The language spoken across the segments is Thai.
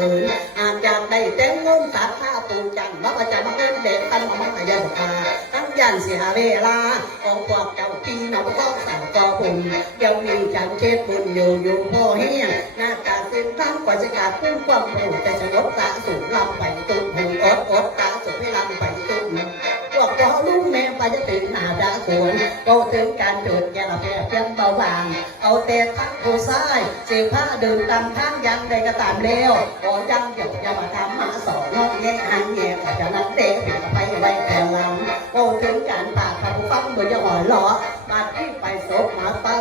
กินอากอยากได้แต่งเงินสัตว์ข้าปูจันว่าประจำมาเป็นเด็กอันมันขยันตาทั้งยันเสียเวลาของพวกเจ้าพี่น้องก็สั่งก็ปุ่มเดี๋ยวนี้จังเช็ดปุ่นอยู่อยู่พ่อเฮียหน้าตาเส้นทั้งกว่าจะกาดเพุ่งความผูกแต่จะยบตาสูงลำไปตุ้มหูอดอดตา จะถึงหนาด่าสวนก็ถึงการจุดแก่ละแพ้เพียงเบาบาง เอาเตะทั้งผู้ชายเสียผ้าเดินตามทางยังใดก็ตามเร็วขอยังเดี๋ยวอย่ามาทำมาสอนนอกแง่หันแง่แต่จะนั่งเตะผิดไปไว้แต่ลังก็ถึงการปากกับผู้ฟังเบื่อจะอ่อนล้อมาที่ไปศพมาเต้า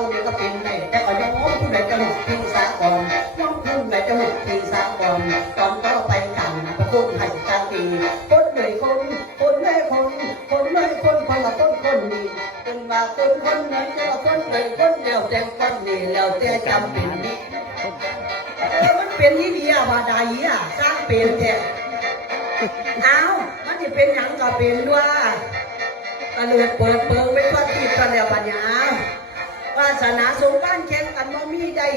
ห่งให้ตาตีคนเหนคนคนไม่คนคนไม่คนคนละคนคนนี้เป็นว่าคนคนนั้นจะคนเป็นคนเดียวแต่คนนี้แล้วแต่จำเป็นดีเออมันเป็นนี่ดีอะว่าใดอะสร้างเป็นแท้เอามันจะเป็นหยังก็เป็นว่าตะเลือดเปิดเปิงไม่ก็ที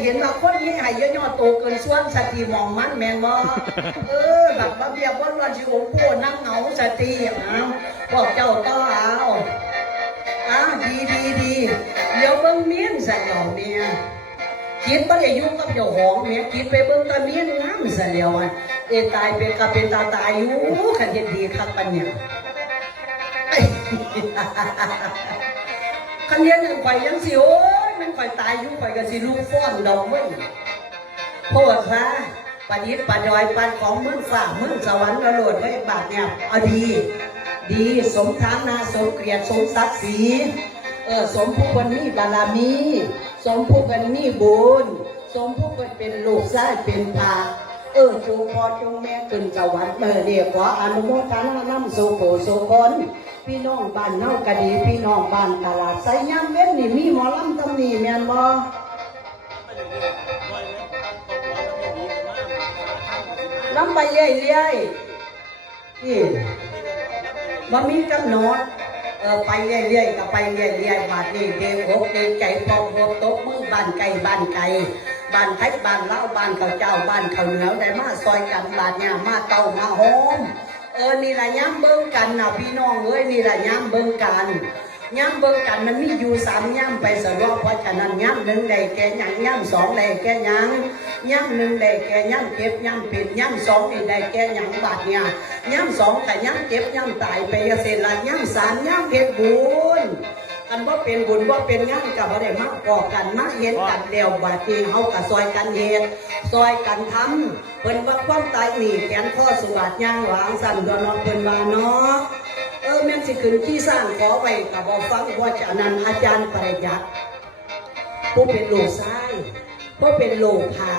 เห็นว่าคนนี้ให้เยอะยอดโตเกินส่วนสติมองมันแม่นบ่เออแบบว่าเบียบวันวันสิโอ้โหนั่งเหงาสติเอาพวกเจ้าก็เอาอ้าดีดีดีเดี๋ยวเบิ่งเมียนซะเดี๋ยวเมียคิดบ่ได้ยู่กับเจ้าของแม่คิดไปเบิ่งตาเมียนงามซะแล้วอะเอตายเป็นก็เป็นตาตายอยู่คันเฮ็ดดีคักปัญญาคันเรียนหนึ่งข่อยยังสิโอ้ มันข่อยตายอยู่ข่อยก็สิลูกฟ้อนดอกเว้ยโพดซะปฏิษฐ์ปดอยปันของมึงฝ่ามึงสวรรค์กระโดดไว้บาทเนี่ยเอาดี ดีสมฐานะสมเกียรติสมศักดิ์ศรีเออสมผู้คนนี้บารมี สมผู้คนนี้บุญสมผู้คนเป็นลูกชายเป็นพาเออจูพอจูงแม่ขึ้นสวรรค์เมื่อเดียวขออนุโมทนานำสุโขสุคน พี่น้องบ้านเฮากะดี พี่น้องบ้านตลาดไสยามเว้นนี่มีหมอลำตำนีแมนบ่ลำไปเรื่อยๆนี่บ่มีกำหนดเออไปเรื่อยๆก็ไปเรื่อยๆบาดนี้เดงอกเดงใจพอโหตกมือบ้านไกลบ้านไกลบ้านไทยบ้านเล่าบ้านเขาเจ้าบ้านเขาเหนือได้มาซอยกันบาดเนี่ยมาเต้ามาหอม ออนี่ละย้ำเบิ่งกันนะพี่น้องเอ้ยนี่ละย้ำเบิ่งกันย้ำเบิ่งกันมันมีอยู่สามย้ำไปสรอบเพราะฉะนั้นย้ำหนึ่งได้แก่ยังย้ำสองได้แก่ยังย้ำหนึ่งได้แก่ย้ำเก็บย้ำเป็นย้ำสองนี่ได้แก่ยังบาดเนี่ยย้ำสองแต่ย้ำเก็บย้ำตายไปเสร็จละย้ำสามย้ำเก็บบุญ ว่าเป็นบุญว่าเป็นงานกับอะไรมาก่อกันมาเห็นกันแล้วบาดนี้เฮากับซอยกันเฮ็ดซอยกันทำเพิ่นว่าความตายหนีแขนข้อสวัสดย่างหวางสั่นตัวน้องเพิ่นว่าเนาะเออแม่นสิขึ้นที่สร้างขอไว้กับบ่ฟังว่าจะนั้นอาจารย์ประหยัดผู้เป็นโลกซ้ายผู้เป็นโลกพระ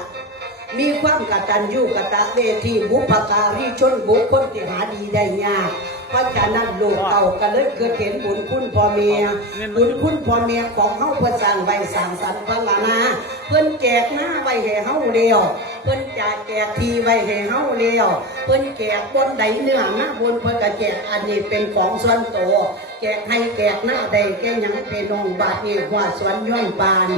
มีความกตัญญูกตเวทีบุปการีชนบุคคลที่หาดีได้ยาก เพราะฉะนั้นโลกเก่าก็เลยเกิดเห็นบุญคุณพ่อเมียบุญคุณพ่อเมียของเฮาเพื่อสร้างไว้สร้างสรรค์พลานา เพิ่นแจกหน้าไว้ให้เฮาเดียวเพิ่นจะแจกทีไว้ให้เฮาเดียวเพิ่นแจกบนใดเนื้อหน้าบนเพิ่นก็แจกอันนี้เป็นของส่วนตัวแจกให้แจกหน้าใดแก่หยังเป็นน้องบาดนี้ว่าสวนย่อยปาน